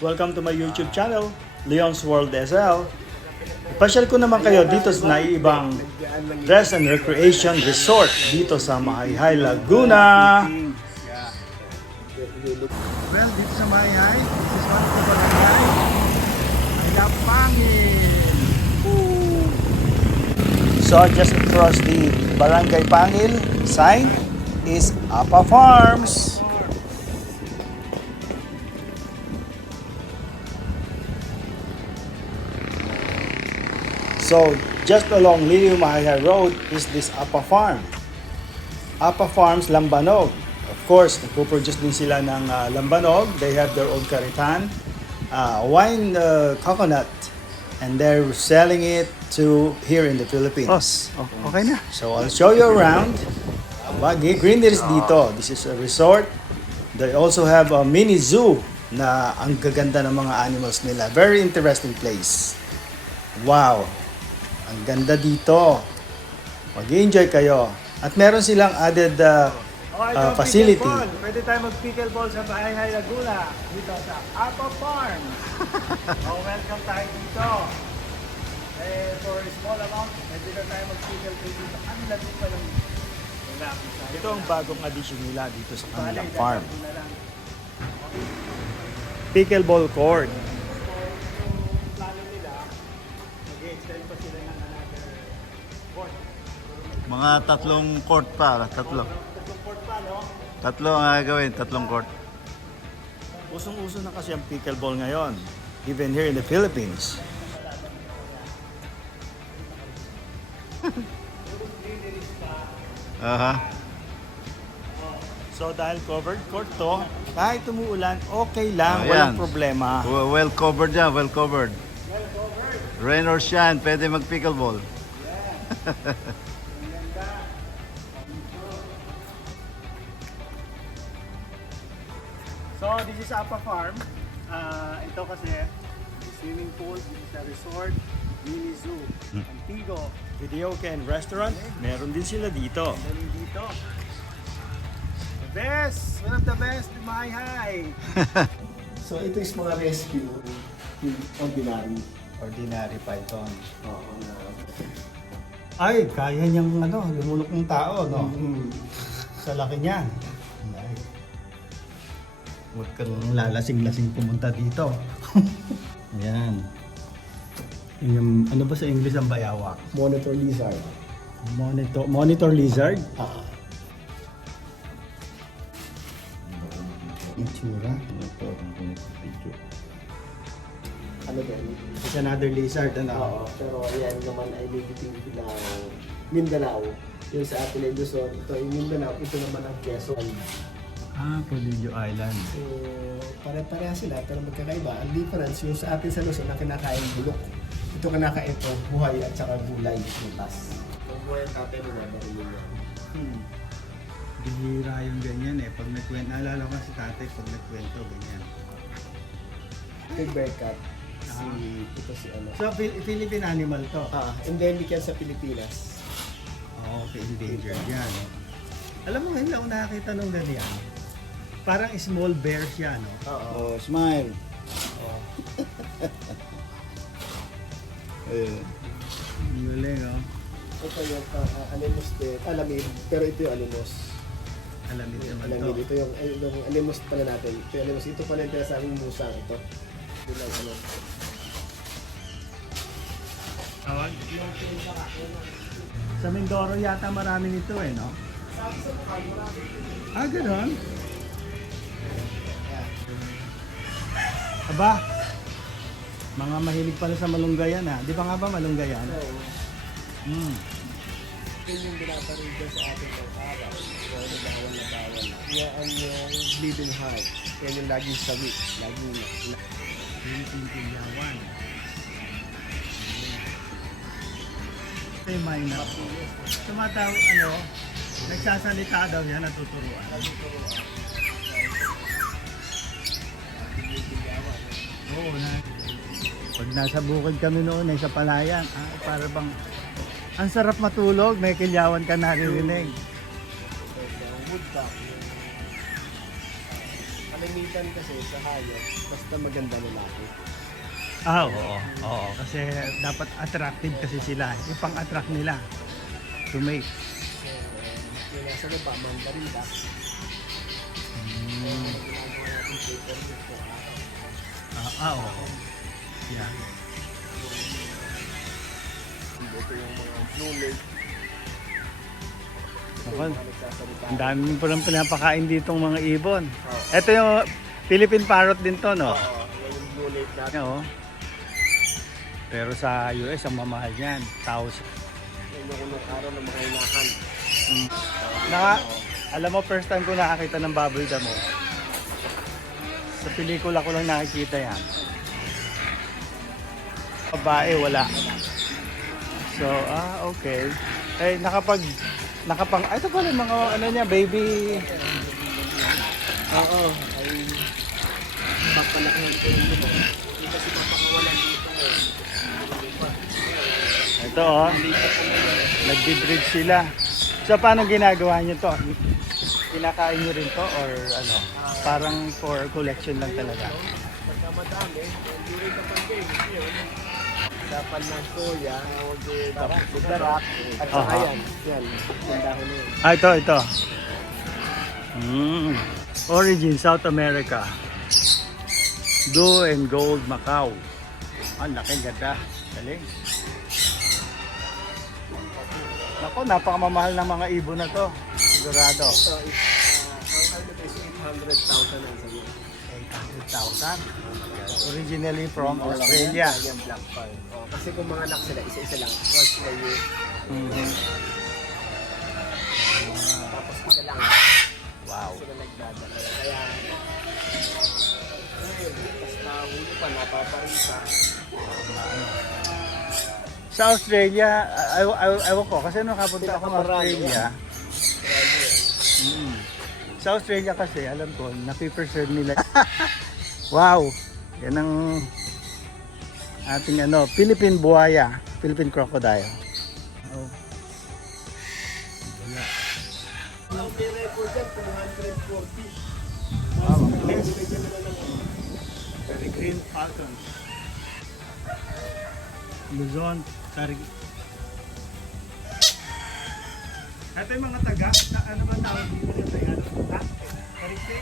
Welcome to my YouTube channel, Leon's World SL. Ipasyal ko naman kayo dito sa naiibang rest and recreation resort dito sa Mahayhay, Laguna. Well, dito sa Mahayhay, this is one of the barangay. Ay Pangil. So just across the Barangay Pangil sign is Apa Farms. So just along Liliw Mahayhay Road is this Apa Farm. Apa Farms Lambanog. Of course, nagpo-produce din sila ng lambanog. They have their own karitan, wine, coconut, and they're selling it to here in the Philippines. Okay na. So I'll show you around. Greenery is dito. This is a resort. They also have a mini zoo na ang gaganda ng mga animals nila. Very interesting place. Wow! Ang ganda dito. Mag-enjoy kayo. At meron silang added facility. Pwede tayo mag-pickleball sa Mahayhay, Laguna dito sa Apa Farm. Welcome tayo dito. For a small amount, pwede na tayo mag-pickleball dito. Ang lagi pa lang. Ito ang bagong addition nila dito sa kanilang farm. Pickleball court. Plano nila, mag-extend pa sila ng another court. Mga tatlong court pa, tatlo. Tatlong court pa, no? Tatlo ang gagawin, tatlong court. Usong-uso na kasi ang pickleball ngayon. Even here in the Philippines. Aha. So dahil covered court to, kahit umuulan, okay lang, Oh, walang yan. problema. Well covered dyan, well covered. Rain or shine, pwede mag-pickleball. So, this is Apa Farm. Ito kasi, swimming pool, this is a resort, mini zoo, Antigo. Videoke and restaurant, meron din sila dito. Dali dito. The best! One of the best in Mahayhay. So ito is mga rescue, yung ordinary. Ordinary python. Oo, na. Ay, kaya niyang lumulok ng tao, no? Mm. Sa laki niyan. Ay. Huwag kang lalasing-lasing pumunta dito. Ayan. Yung, ano ba sa English ang bayawak? Monitor lizard. Monitor lizard? Ah, Itsura. ano din? It's another lizard, Oo, ano? pero ayan naman ay native ng Mindanao. Yung sa atin ay Luzon, ito ay Mindanao, ito naman ang Quezon. Prodigy Island. So, pare-pareha sila, pero magkakaiba. Ang difference, yung sa atin sa Luzon, ang kinakain bulok. Ito kinakain ito, buhay at saka gulay, butas. Ang buhay ang tatay mo, baril yun. Bihira yung ganyan eh. Pag nagkwento, naalala ko si tatay pag nagkwento, ganyan. Ito yung bear cat. Ito si ano. So, Philippine animal to? Endemic yan sa Pilipinas. Okay, endangered yan. Alam mo, hindi ako nakakita nung ganyan. Parang small bear siya, no? Oo. Oh, smile. Ang galing, oh. Ito yung animus de alamid, pero ito yung animus. Alamid naman Alamid, to. ito yung animus pala natin. Ito yung animus, ito pala yung tinasabing musang ito. Ito lang ano. Tawag? Sa Mindoro yata maraming ito eh, no? Gano'n? Aba, mga mahilig pala sa malunggayan ha. Di ba nga ba malunggayan? Hmm. Ito yung binabaril dyan sa ating pag-araw. Yung bawal na bawal. Yan yung bleeding heart. Yan yung laging sawi. Laging Philippine Kilyawan. Ito yung minor. Tumatawag, nagsasalita daw yan, natuturuan. Oo na. Pag nasa bukid kami noon, sa palayan, para bang ang sarap matulog, may kilyawan ka naririnig. kalimitan kasi sa hayop, basta maganda lalaki. Oo. Oo, kasi dapat attractive kasi sila. Yung pang-attract nila to mate. Yung nasa baba, mandarin duck. Ginagawa natin paper with po araw. Oo. Yeah. Ito yung mga blue lake. Ako, Nagsasalita. ang dami pa lang pinapakain ditong mga ibon. Ito yung Philippine parrot din to, no? Oo, yan yung blue lake natin. Oo. Pero sa US, ang mamahal niyan. 1,000. Yan yung unang araw na mga inahan. Alam mo, first time ko nakakita ng bubble dam mo. Sa pelikula ko lang nakikita yan. Babae, wala. So, okay. Eh, ito pala yung mga, ano niya, baby. Oo, ay pagpalaki ng tulong mo. Hindi kasi mapakawalan dito eh. Ito, nagdi-breed sila. So, paano ginagawa niyo to? Kinakain niyo rin to or ano? Parang for collection lang talaga. Pagka madami, during the pandemic, yun. Dapat ng soya, darak, at saka yan, tindahan na yun. Ito. Origin, South America. Blue and gold Macau. Ang laki, ganda. Galing. Naku, napakamamahal ng mga ibon na to. Sigurado. So, ang ano is 800,000 ang sayo. 800,000. Originally from Australia. Yung black pearl. Oh, kasi kung mga anak sila, isa-isa lang. Once a year. Tapos isa lang. Wow. Sila nagdadala. Kaya, tapos nahuli pa, napaparita. Sa Australia, ewan ko, kasi nung kapunta ako ng Australia, sa Australia kasi, alam ko, napipreserve nila. Wow! Yan ang ating Philippine buhaya, Philippine crocodile. Oh. Wala. Ang record dyan, 240. Wow, ang bilis. Green Falcon. Luzon, Tarig. Ito yung mga taga, ano ba tawag dito sa Tagalog? Ha? Tarigte?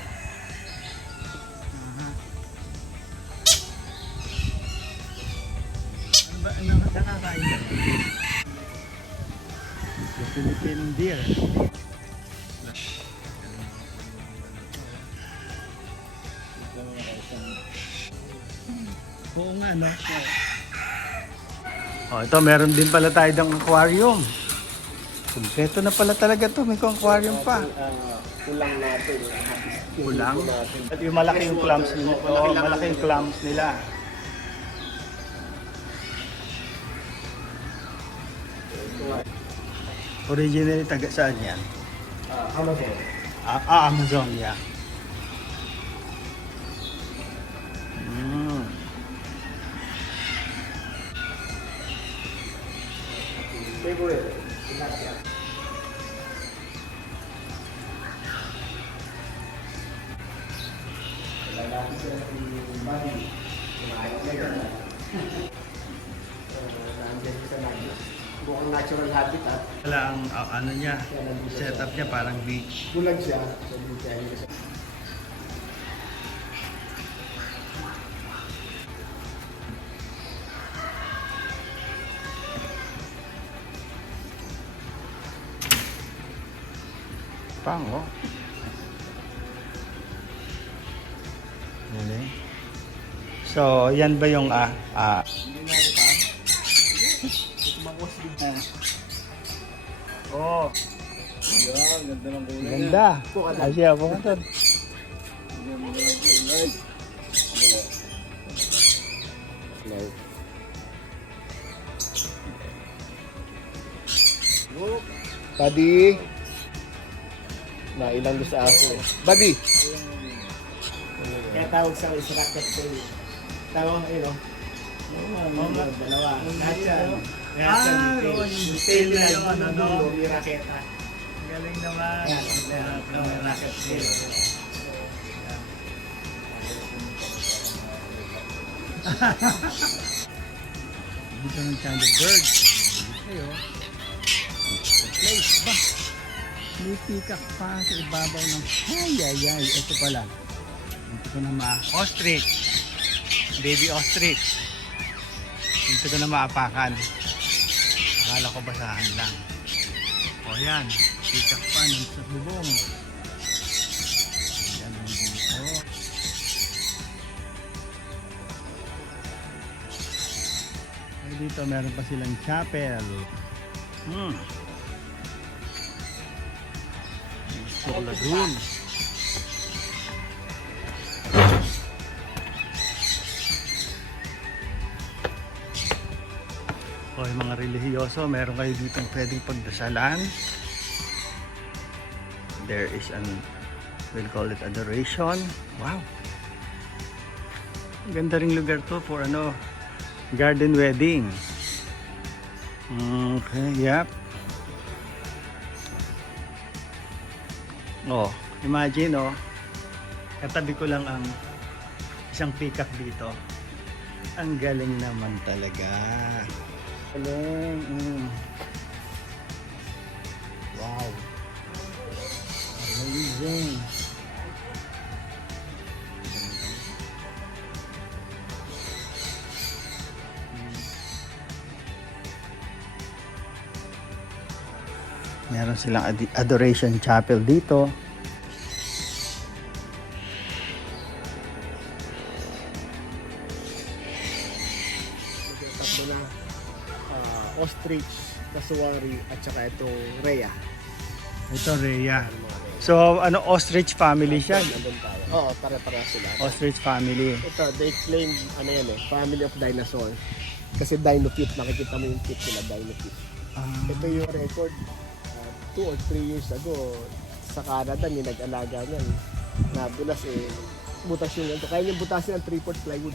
Ano ba, nakakain ba? The Philippine deer. Oo nga, no? Oh, ito meron din pala tayo ng aquarium. Kompleto na pala talaga to, may aquarium pa. Kulang natin. Kulang? At yung malaki yung clams nila. Oo, malaki yung clams nila. Originally taga saan yan? Amazon. Amazon, yeah. Favorite. Tilapia. Lalaki siya yung body. Kumain na yun. Nandiyan siya sa lagi. Mukhang natural habitat. Wala ang ano niya, setup niya parang beach. Bulag siya. So, hindi kaya niya kasi. Pango. Galing. So, yan ba yung Hindi na pa? Ito makos din. Oh, Yan, ganda ng kulay niya. ganda. Asya po ka to. Ganda ng kulay. Buddy. Nailang doon sa aso. Buddy. Kaya tawag sa is rocket tail. Tawag, ayun o. Dalawa. Lahat yan. yung tail na yung ano, no? Yung raketa. Galing naman. Yan. Rocket tail. Different kind of birds. Kayo. Place ba? May peacock pa sa ibabaw ng ay. Ito pala. Dito ko na ostrich. Baby ostrich. Dito ko na maapakan. Akala ko basahan lang. O yan. Peacock pa ng sa bubong. Yan ang dito. Ay, dito meron pa silang chapel. Lagoon. O yung mga relihiyoso, meron kayo dito pwedeng pagdasalan. There is we'll call it adoration. Wow. Ganda ring lugar to for garden wedding. Okay, yep. Oh, imagine katabi ko lang ang isang peacock dito. Ang galing naman talaga. Galing. Wow. Amazing. Meron silang adoration chapel dito. Tatlo na ostrich, kasuwari, at saka itong Rhea. Ito Rhea. So ostrich family siya. Nandun tayo. Oo, pare-pareha sila. Ostrich family. Ito, they claim, family of dinosaur. Kasi dinopit, nakikita mo yung pit nila, dinopit. Ito yung record. 2 or 3 years ago, sa Canada, may nag-alaga niyan. Nabulas butas yung ito. Kaya yung butasin ang 3/4 plywood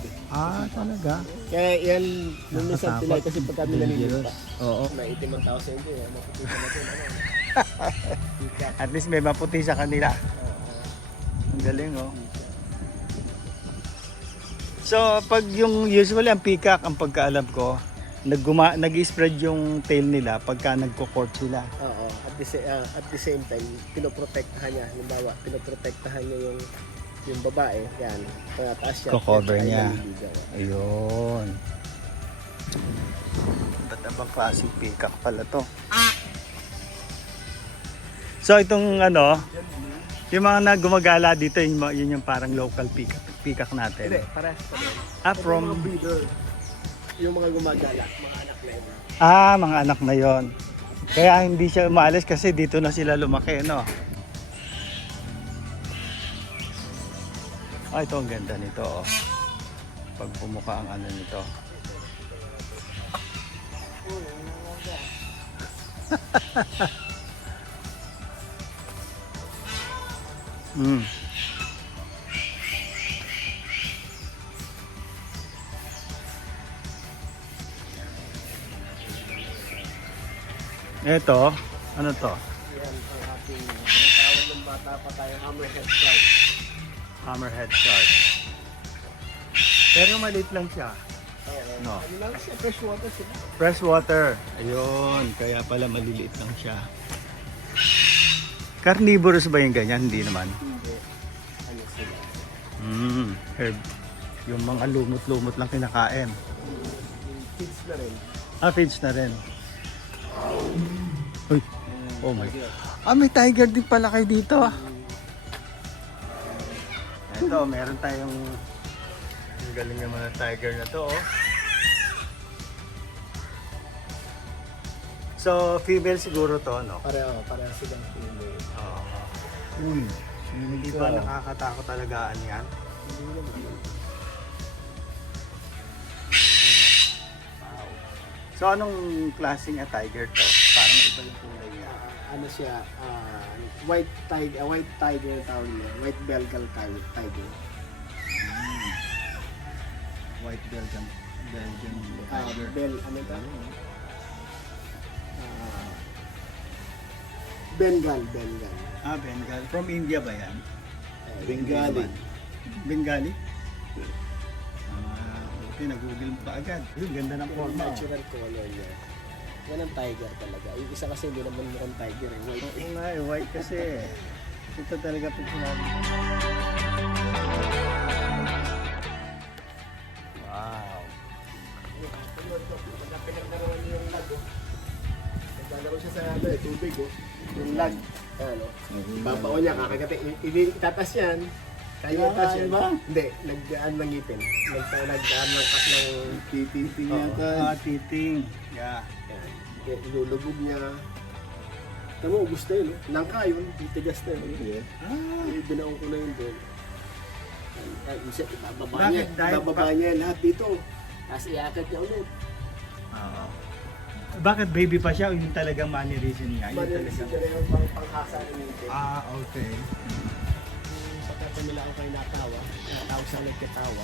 Talaga? Kaya yan, nung minsan Nakatakot. pilay kasi pag kami nanilipa. Oo. Naitim ang tao sa hindi, nakikita natin. At least may maputi sa kanila. Ang galing So pag yung usually ang peacock, ang pagkaalam ko, nag-spread yung tail nila pagka nagko-court sila. Oo, at the same time, pinoprotektahan niya. Halimbawa, pinoprotektahan niya yung babae, yan. Pagkataas siya. Ko-cover ay niya. naliligaw. Ayun. Ba't abang klaseng peacock pala to? So itong yung mga gumagala dito, yun yung parang local peacock Hindi, natin. parehas pa rin. From... Mga breeder, yung mga gumagala, mga anak na yun. mga anak na yon. Kaya hindi siya umaalis kasi dito na sila lumaki, ito ang ganda nito, Pag pumuka ang nito. Ito, ano to? Yan ang ating tinatawag ng bata pa tayo, hammerhead shark. Hammerhead shark. Pero maliit lang siya. No. Ano lang siya, freshwater sila. Freshwater. Ayun, kaya pala maliliit lang siya. Carnivorous ba yung ganyan? Hindi naman. Hindi. Ano sila? Herb. Yung mga lumot-lumot lang kinakain. Yung kids na rin. Feeds na rin. Uy. Oh my God. May tiger din pala kayo dito. Ito, meron tayong ang galing naman ng tiger na to. So, female siguro to, no? Pareho silang female. Uy, hindi ba nakakatakot talagaan yan? Hindi naman. Wow. So, anong klaseng tiger to? Parang iba yung kulay niya. Ano siya, white tiger tawag niya, white Bengal tiger. White Belgian tiger. Ano ito? Bengal. Bengal. From India ba yan? Bengali. Bengali? Buti nag-google mo ka agad. Yung ganda ng Yung forma. Oh. natural color niya. Yan ang tiger talaga. Yung isa kasi hindi naman mukhang tiger eh. White Oo nga, white kasi. Ito talaga pag sinabi. Wow. Pagka pinagdaruan niyo yung lag, oh. Naglalaro siya sa tubig, oh. Yung lag. Ano? Babao niya, kakagati. Itatas yan. Kaya itatas yan. ba? Hindi, nag-aan ng ngipin. Nag-aan ng cut ng... Titing Oo. yata. Titing. Yeah. Yan. Ilulubog niya. Tama, gusto yun, oh. Langka yun. Titigas na yun. Binaon ko na yun doon. Isa, ibababa niya. Bakit? Dahil Ibababa niya lahat dito. Tapos iakit niya ulit. Oo. Bakit baby pa siya o yung talagang mannerism niya? Yung Manilisin talagang... niya yung panghasa ng ngipin. Okay. Pagkata nila ako kay natawa sa nagkatawa.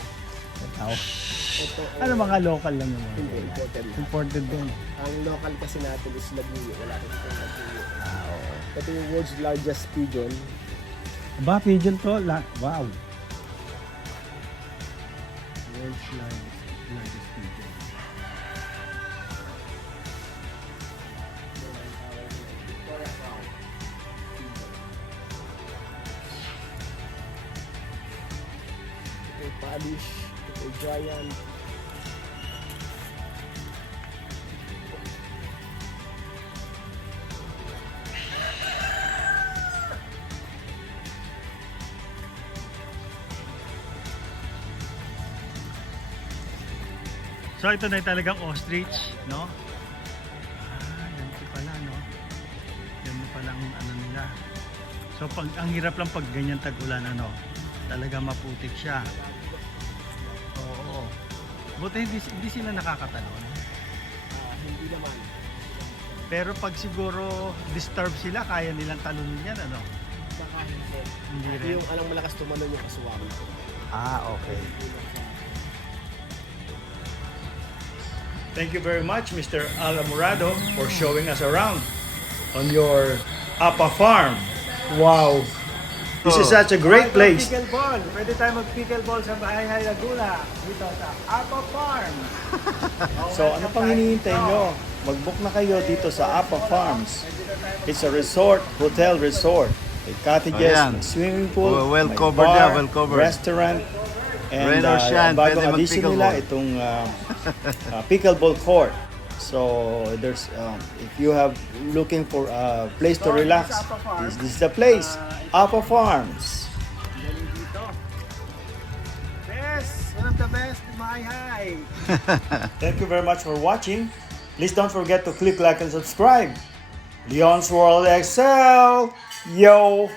Tao. Ito, Ano mga local lang naman? Hindi, imported lang. Imported din. Ang local kasi natin is laguyo. Wala rin itong laguyo. Oo. Ito yung world's largest pigeon. Ba, pigeon to? Wow. World's largest pigeon. Victoria Crown. Ito yung Polish. Ito yung Giant. So ito na yung talagang ostrich, no? Ganito pala, no? Ganito pala ang ano nila. So pag ang hirap lang pag ganyan tag-ulan, ano? Talaga maputik siya. Oo. Buti hindi sila nakakatalon. Hindi naman. Pero pag siguro disturb sila, kaya nilang talunin yan, ano? Baka hindi. Hindi Ito rin. yung alang malakas tumalon yung kasuwari. Okay. Thank you very much, Mr. Alamorado, for showing us around on your Apa Farm. Wow! This is such a great place. Pickleball. Pwede tayo mag-pickleball sa Bahay Laguna dito sa Apa Farm. So ano pang hinihintay nyo? Mag-book na kayo dito sa Apa Farms. It's a resort, hotel resort. May cottages, Ayan. may swimming pool, Well may covered bar, yan, well covered. restaurant. And Rain or shine, bago pwede addition mag-pickleball. nila itong pickleball court. So there's if you have looking for a place to relax, this is the place. Apa Farms. Galing dito. Best! One of the best in my high. Thank you very much for watching. Please don't forget to click like and subscribe. Leon's World Excel. Yo!